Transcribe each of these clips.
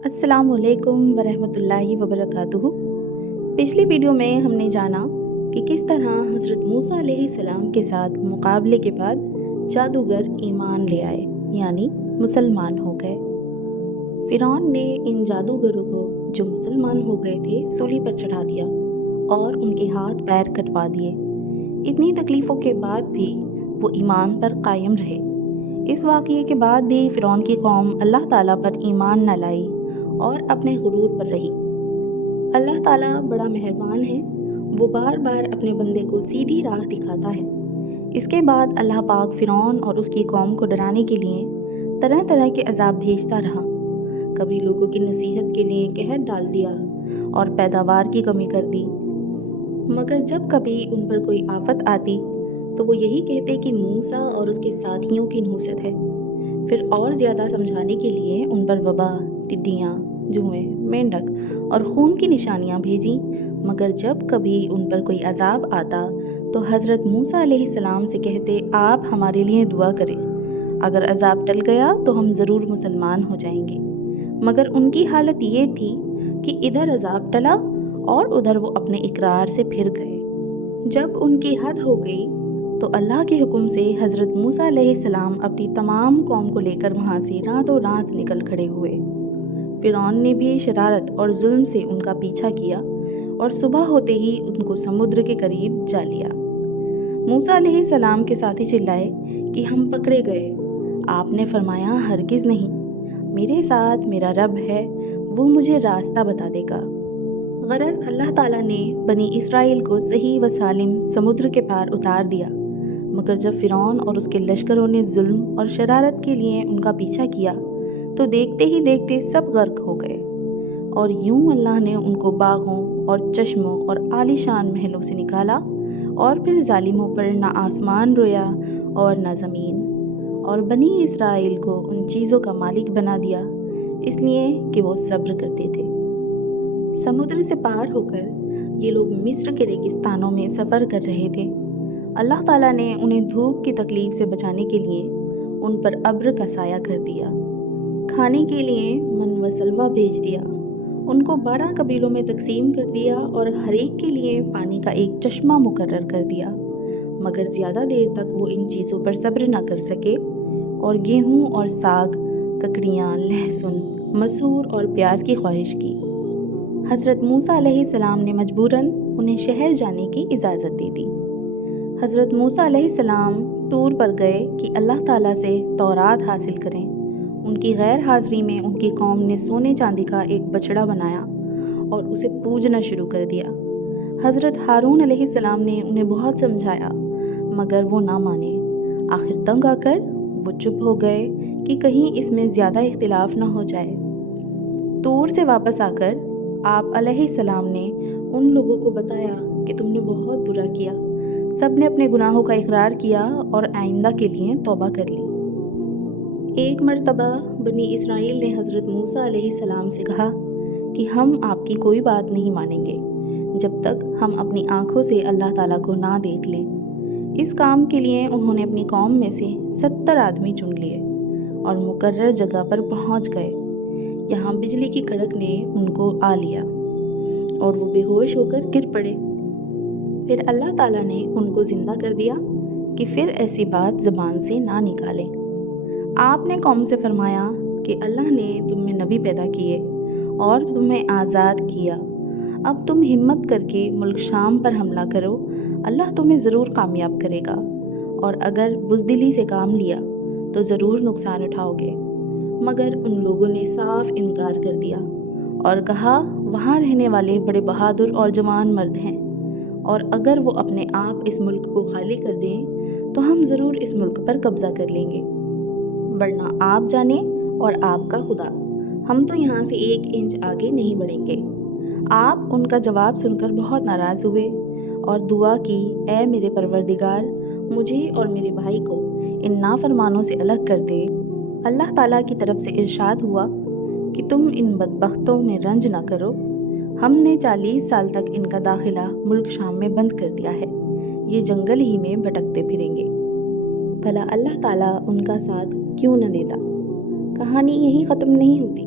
अस्सलाम वालेकुम वरहमतुल्लाहि वबरकातुहू। पिछली वीडियो में हमने जाना कि किस तरह हज़रत मूसा अलैहिस्सलाम के साथ मुकाबले के बाद जादूगर ईमान ले आए, यानी मुसलमान हो गए। फ़िरौन ने इन जादूगरों को जो मुसलमान हो गए थे सूली पर चढ़ा दिया और उनके हाथ पैर कटवा दिए। इतनी तकलीफ़ों के बाद भी वो ईमान पर कायम रहे। इस वाक़ये के बाद भी फ़िरौन की कौम अल्लाह ताला पर ईमान न लाई और अपने गुरूर पर रही। अल्लाह ताला बड़ा मेहरबान है, वो बार बार अपने बंदे को सीधी राह दिखाता है। इसके बाद अल्लाह पाक फ़िरौन और उसकी कौम को डराने के लिए तरह तरह के अज़ाब भेजता रहा। कभी लोगों की नसीहत के लिए कहर डाल दिया और पैदावार की कमी कर दी, मगर जब कभी उन पर कोई आफत आती तो वो यही कहते कि मूसा और उसके साथियों की नहुसत है। फिर और ज़्यादा समझाने के लिए उन पर वबा, टिड्डियाँ, जुएँ, मेंढक और खून की निशानियाँ भेजी, मगर जब कभी उन पर कोई अजाब आता तो हज़रत मूसा अलैहिस्सलाम से कहते, आप हमारे लिए दुआ करें, अगर अजाब टल गया तो हम ज़रूर मुसलमान हो जाएंगे। मगर उनकी हालत ये थी कि इधर अजाब टला और उधर वो अपने इकरार से फिर गए। जब उनकी हद हो गई तो अल्लाह के हुक्म से हज़रत मूसा अलैहिस्सलाम अपनी तमाम कौम को लेकर वहाँ से रातों रात निकल खड़े हुए। फ़िरौन ने भी शरारत और जुल्म से उनका पीछा किया और सुबह होते ही उनको समुद्र के करीब जा लिया। मूसा अलैहिस्सलाम के साथी चिल्लाए कि हम पकड़े गए। आपने फरमाया, हरगिज़ नहीं, मेरे साथ मेरा रब है, वो मुझे रास्ता बता देगा। गरज अल्लाह ताला ने बनी इसराइल को सही व सालिम समुद्र के पार उतार दिया, मगर जब फ़िरौन और उसके लश्करों ने जुल्म और शरारत के लिए उनका पीछा किया तो देखते ही देखते सब गर्क हो गए। और यूं अल्लाह ने उनको बागों और चश्मों और आलीशान महलों से निकाला और फिर जालिमों पर ना आसमान रोया और ना ज़मीन, और बनी इसराइल को उन चीज़ों का मालिक बना दिया इसलिए कि वो सब्र करते थे। समुद्र से पार होकर ये लोग मिस्र के रेगिस्तानों में सफ़र कर रहे थे। अल्लाह ताला ने उन्हें धूप की तकलीफ़ से बचाने के लिए उन पर अब्र का साया कर दिया, खाने के लिए मन व सलवा भेज दिया, उनको 12 कबीलों में तकसीम कर दिया और हर एक के लिए पानी का एक चश्मा मुकर्रर कर दिया। मगर ज़्यादा देर तक वो इन चीज़ों पर सब्र ना कर सके और गेहूँ और साग, ककड़ियाँ, लहसुन, मसूर और प्याज की ख्वाहिश की। हज़रत मूसा अलैहिस्सलाम ने मजबूरन उन्हें शहर जाने की इजाज़त दे दी। हज़रत मूसा अलैहिस्सलाम तूर पर गए कि अल्लाह ताला से तौरात हासिल करें। उनकी गैर हाज़िरी में उनकी कौम ने सोने चांदी का एक बछड़ा बनाया और उसे पूजना शुरू कर दिया। हज़रत हारून अलैहिस्सलाम ने उन्हें बहुत समझाया, मगर वो ना माने। आखिर तंग आकर वो चुप हो गए कि कहीं इसमें ज़्यादा इख्तिलाफ ना हो जाए। तूर से वापस आकर आप अलैहिस्सलाम ने उन लोगों को बताया कि तुमने बहुत बुरा किया। सब ने अपने गुनाहों का इकरार किया और आइंदा के लिए तौबा कर ली। एक मर्तबा बनी इसराइल ने हज़रत मूसा अलैहिस्सलाम से कहा कि हम आपकी कोई बात नहीं मानेंगे जब तक हम अपनी आँखों से अल्लाह ताला को ना देख लें। इस काम के लिए उन्होंने अपनी कौम में से 70 आदमी चुन लिए और मुकर्रर जगह पर पहुँच गए। यहाँ बिजली की कड़क ने उनको आ लिया और वो बेहोश होकर गिर पड़े। फिर अल्लाह ताला ने उनको ज़िंदा कर दिया कि फिर ऐसी बात ज़बान से ना निकालें। आपने कौम से फरमाया कि अल्लाह ने तुम में नबी पैदा किए और तुम्हें आज़ाद किया। अब तुम हिम्मत करके मुल्क शाम पर हमला करो, अल्लाह तुम्हें ज़रूर कामयाब करेगा, और अगर बुज़दिली से काम लिया तो ज़रूर नुकसान उठाओगे। मगर उन लोगों ने साफ इनकार कर दिया और कहा, वहाँ रहने वाले बड़े बहादुर और जवान मर्द हैं, और अगर वो अपने आप इस मुल्क को खाली कर दें तो हम ज़रूर इस मुल्क पर कब्ज़ा कर लेंगे, वरना आप जाने और आपका खुदा, हम तो यहाँ से 1 इंच आगे नहीं बढ़ेंगे। आप उनका जवाब सुनकर बहुत नाराज़ हुए और दुआ की, ऐ मेरे परवरदिगार, मुझे और मेरे भाई को इन नाफरमानों से अलग कर दे। अल्लाह ताला की तरफ से इरशाद हुआ कि तुम इन बदबख्तों में रंज ना करो, हमने 40 साल तक इनका दाखिला मुल्क शाम में बंद कर दिया है, ये जंगल ही में भटकते फिरेंगे। भला अल्लाह ताला उनका साथ क्यों न देता। कहानी यहीं ख़त्म नहीं होती।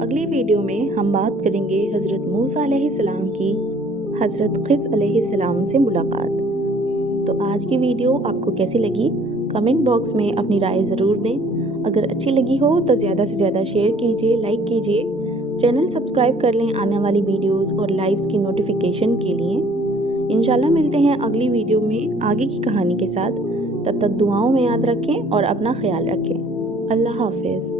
اگلی ویڈیو میں ہم بات کریں گے حضرت موسیٰ علیہ السلام کی حضرت خضر علیہ السلام سے ملاقات۔ تو آج کی ویڈیو آپ کو کیسی لگی؟ کمنٹ باکس میں اپنی رائے ضرور دیں۔ اگر اچھی لگی ہو تو زیادہ سے زیادہ شیئر کیجیے، لائک کیجیے، چینل سبسکرائب کر لیں آنے والی ویڈیوز اور لائیوز کی نوٹیفیکیشن کے لیے۔ انشاءاللہ ملتے ہیں اگلی ویڈیو میں آگے کی کہانی کے ساتھ۔ تب تک دعاؤں میں یاد رکھیں اور اپنا خیال رکھیں۔ اللہ حافظ۔